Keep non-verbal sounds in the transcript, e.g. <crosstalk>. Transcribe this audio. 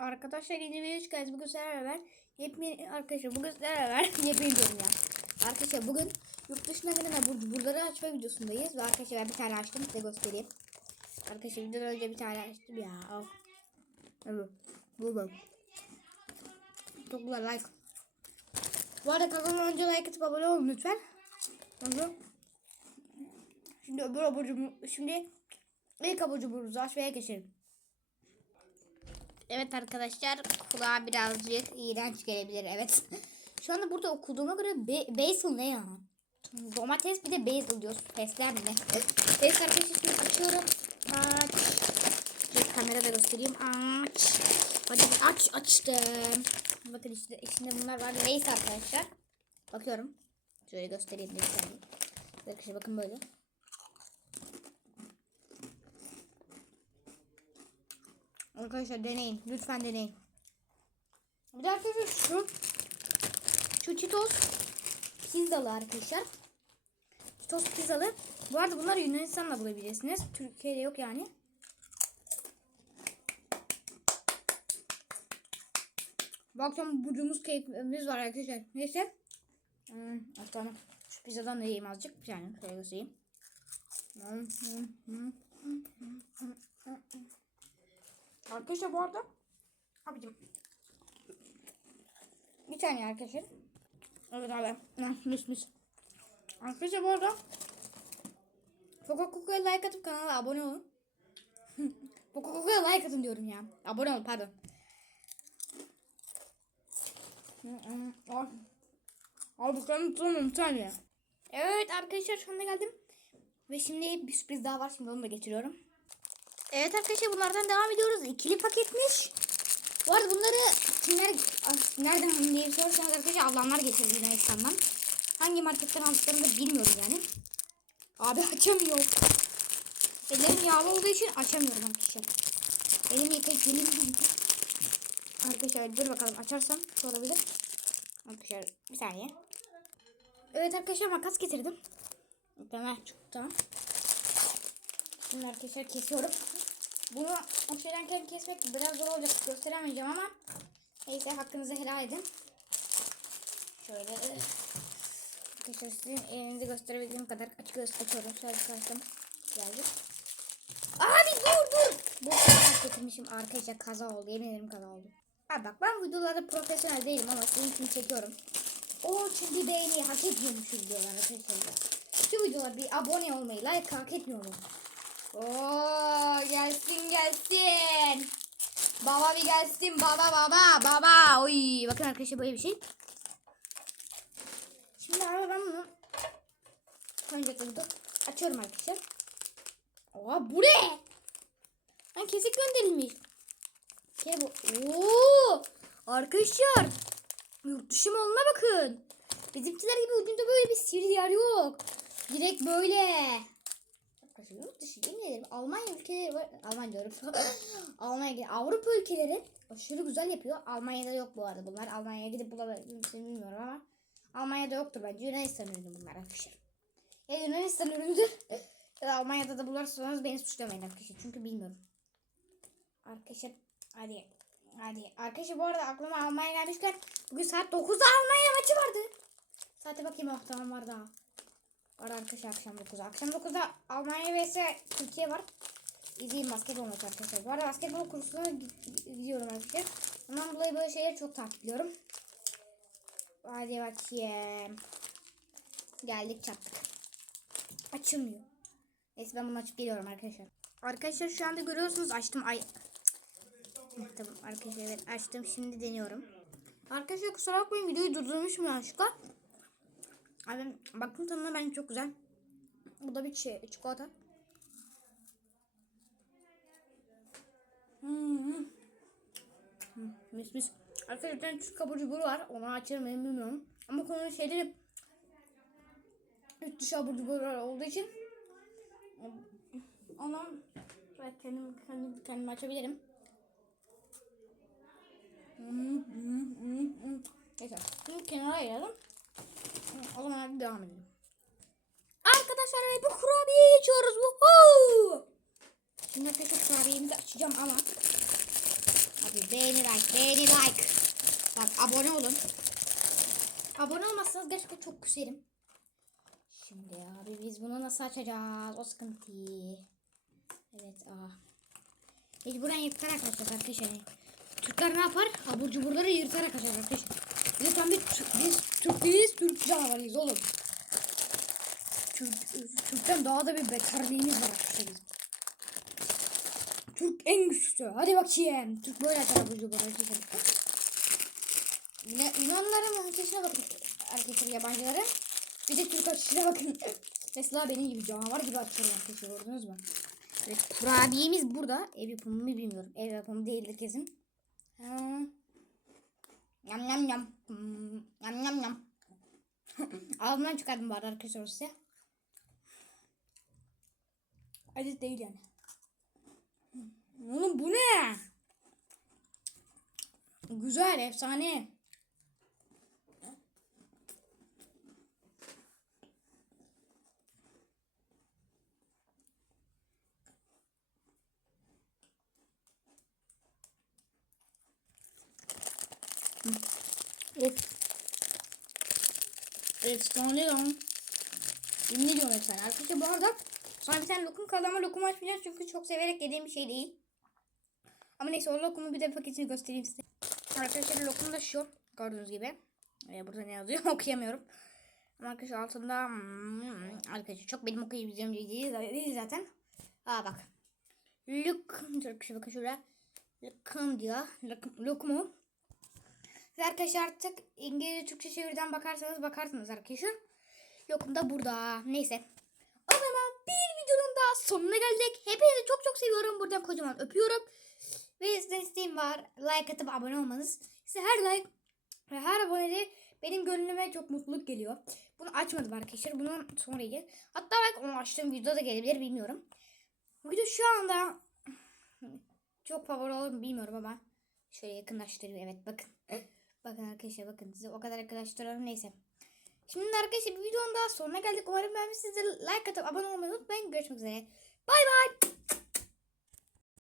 Arkadaşlar yeni bir hoş geldiniz. Bugün sizlerle beraber yepyeni arkadaşlar bugün sizlerle beraber <laughs> yepyeni diyorum ya. Arkadaşlar bugün yurt dışına giden abur cuburları açma videosundayız. Ve arkadaşlar ben bir tane açtım size göstereyim. Arkadaşlar videodan önce bir tane açtım ya. Al. Evet. Bu bak. Çok güzel like. Bu arada kanalıma önce like atıp abone olun lütfen. Nasıl? Şimdi öbür abur cubur, şimdi ilk abur cuburumuzu açmaya geçelim. Evet arkadaşlar kulağa birazcık iğrenç gelebilir evet. <laughs> Şu anda burada okuduğuma göre be basil ne ya? Domates bir de basil diyoruz. Fesler mi? Evet arkadaşlar şimdi açıyorum. Aç. Dur kamerada göstereyim. Aç. Hadi aç açtım. Bakın işte içinde bunlar var. Neyse arkadaşlar. Bakıyorum. Şöyle göstereyim bir. Arkadaşlar bakın böyle. Arkadaşlar deneyin. Lütfen deneyin. Bir de arkadaşlar şu şu Cheetos pizzalı arkadaşlar. Cheetos pizzalı. Bu arada bunlar Yunanistan'da bulabilirsiniz. Türkiye'de yok yani. Bu akşam burcumuz keyfimiz var arkadaşlar. Neyse. Hmm, tamam. Şu pizzadan da yiyeyim azıcık. Saniye şöyle göstereyim. Hmm, hmm, hmm, hmm, hmm, hmm, hmm. Arkadaşlar bu arada abicim bir tane arkadaşlar. Evet abi. Mis mis. Arkadaşlar bu arada Coca-Cola'ya like atıp kanala abone olun. <laughs> Coca-Cola'ya like atın diyorum ya. Abone olun pardon. Abi kanım tutamıyorum bir tane. Evet arkadaşlar şu anda geldim. Ve şimdi bir sürpriz daha var. Şimdi onu da getiriyorum. Evet arkadaşlar bunlardan devam ediyoruz. İkili paketmiş. Bu arada bunları kimler nereden diye sorarsanız arkadaşlar ablamlar getirdi Yunanistan'dan. Hangi marketten aldıklarını da bilmiyorum yani. Abi açamıyor. Ellerim yağlı olduğu için açamıyorum arkadaşlar. Elimi yıkayıp geleyim. Arkadaşlar dur bakalım açarsam olabilir. Arkadaşlar bir saniye. Evet arkadaşlar makas getirdim. Tamam tamam. Şimdi arkadaşlar kesiyorum. Bunu o kesmek biraz zor olacak. Gösteremeyeceğim ama neyse hakkınızı helal edin. Şöyle arkadaşlar sizin elinizi gösterebildiğim kadar açık açıyorum. Şöyle çıkarttım. Geldik. Abi dur dur. Bu getirmişim arkadaşlar kaza oldu. Yemin ederim kaza oldu. Abi bak ben videolarda profesyonel değilim ama sizin için çekiyorum. O çünkü beğeni hak etmiyormuş videolar arkadaşlar. Şu videolar bir abone olmayı, like hak etmiyor mu? Oo gelsin gelsin. Baba bir gelsin baba baba baba. Oy bakın arkadaşlar böyle bir şey. Şimdi abi ben bunu öncelikle dur. Açıyorum arkadaşlar. Oha bu ne? Lan kesik gönderilmiş. Gel bu. Oo! Arkadaşlar. Yurt dışı malına bakın. Bizimkiler gibi ucunda böyle bir sivri yer yok. Direkt böyle. Arkadaşlar yurt dışı yemin ederim Almanya ülkeleri var. Almanya diyorum. <laughs> Almanya Avrupa ülkeleri aşırı güzel yapıyor. Almanya'da yok bu arada bunlar. Almanya'ya gidip bulabilir bilmiyorum ama. Almanya'da yoktur bence. Yunanistan ürünü bunlar arkadaşlar. Ya Yunanistan ürünüdür. <laughs> ya da Almanya'da da bulursanız beni suçlamayın arkadaşlar. Çünkü bilmiyorum. Arkadaşlar hadi. Hadi. Arkadaşlar bu arada aklıma Almanya gelmişken bugün saat 9'da Almanya maçı vardı. Saate bakayım oh tamam var daha. Var arkadaşlar akşam 9'da. Akşam 9'da Almanya vs Türkiye var. İzleyin basketbol maçı arkadaşlar. Bu arada basketbol kursuna gi- gidiyorum arkadaşlar. Ondan dolayı böyle şeyleri çok takip ediyorum. Hadi bakayım. Geldik çattık. Açılmıyor. Neyse ben bunu açıp geliyorum arkadaşlar. Arkadaşlar şu anda görüyorsunuz açtım. Ay Tamam arkadaşlar evet açtım. Şimdi deniyorum. Arkadaşlar kusura bakmayın videoyu durdurmuşum yanlışlıkla. Abi baktım tadına bence çok güzel. Bu da bir şey çikolata. Hmm. Hmm, Mis mis. Arkadaşlar bir tane Türk kabur cubur var. Onu açarım ben bilmiyorum. Ama konu şeyleri yurt dışı abur cuburlar olduğu için onu ben kendim, kendim, kendim açabilirim. Hmm, hmm, hmm, hmm. Neyse. Şimdi kenara ayıralım. O zaman hadi devam edelim. Arkadaşlar evet bu kurabiyeye geçiyoruz. Woohoo! Şimdi arkadaşlar kurabiyemizi açacağım ama Hadi beğeni like, beğeni like. Bak abone olun. Abone olmazsanız gerçekten çok küserim. Şimdi abi biz bunu nasıl açacağız? O sıkıntı. Evet aa. Mecburen yırtarak açacağız arkadaşlar. Türkler ne yapar? Abur cuburları yırtarak açar arkadaşlar. Biz tam bir biz Türk değiliz, Türk canavarıyız oğlum. Türk, Türk'ten daha da bir beterliğimiz var. Türk en güçlüsü. Hadi bakayım. Türk böyle açar abur cuburları arkadaşlar. Yine Yunanların açışına bakın arkadaşlar yabancıların. Bir de Türk açışına bakın. Mesela benim gibi canavar gibi açıyorum arkadaşlar gördünüz mü? Evet kurabiyemiz burada. Ev yapımı mı bilmiyorum. Ev yapımı değildir kesin. Ha. Yam yam yam. Hmm, Yam yam yam. <laughs> Ağzımdan çıkardım bari arkadaşlar o size. Acı değil yani. Oğlum bu ne? Güzel, efsane. Of. Efsane lan. Yemin ediyorum efsane. Arkadaşlar bu arada sana bir tane lokum kaldı ama lokum açmayacağım çünkü çok severek yediğim bir şey değil. Ama neyse o lokumu bir de paketini göstereyim size. Arkadaşlar lokum da şu. Gördüğünüz gibi. Ee, burada ne yazıyor <laughs> okuyamıyorum. Ama arkadaşlar altında hmm, arkadaşlar çok benim okuyabileceğim bir değil, zaten. Aa bak. Lokum. Şu bakın. Lokum diyor. Lokum, lokumu. Ve arkadaşlar artık İngilizce Türkçe çeviriden bakarsanız bakarsınız arkadaşlar. Yokum da burada. Neyse. O zaman bir videonun daha sonuna geldik. Hepinizi çok çok seviyorum. Buradan kocaman öpüyorum. Ve sizden isteğim var. Like atıp abone olmanız. Size her like ve her abonede benim gönlüme çok mutluluk geliyor. Bunu açmadım arkadaşlar. Bunun sonrayı. Hatta belki onu açtığım video da gelebilir bilmiyorum. Video şu anda çok favori olur mu bilmiyorum ama şöyle yakınlaştırayım. Evet bakın. Bakın arkadaşlar bakın size o kadar yakınlaştırıyorum neyse. Şimdi arkadaşlar bir videonun daha sonuna geldik. Umarım beğenmişsinizdir. Like atıp abone olmayı unutmayın. Görüşmek üzere. Bay bay.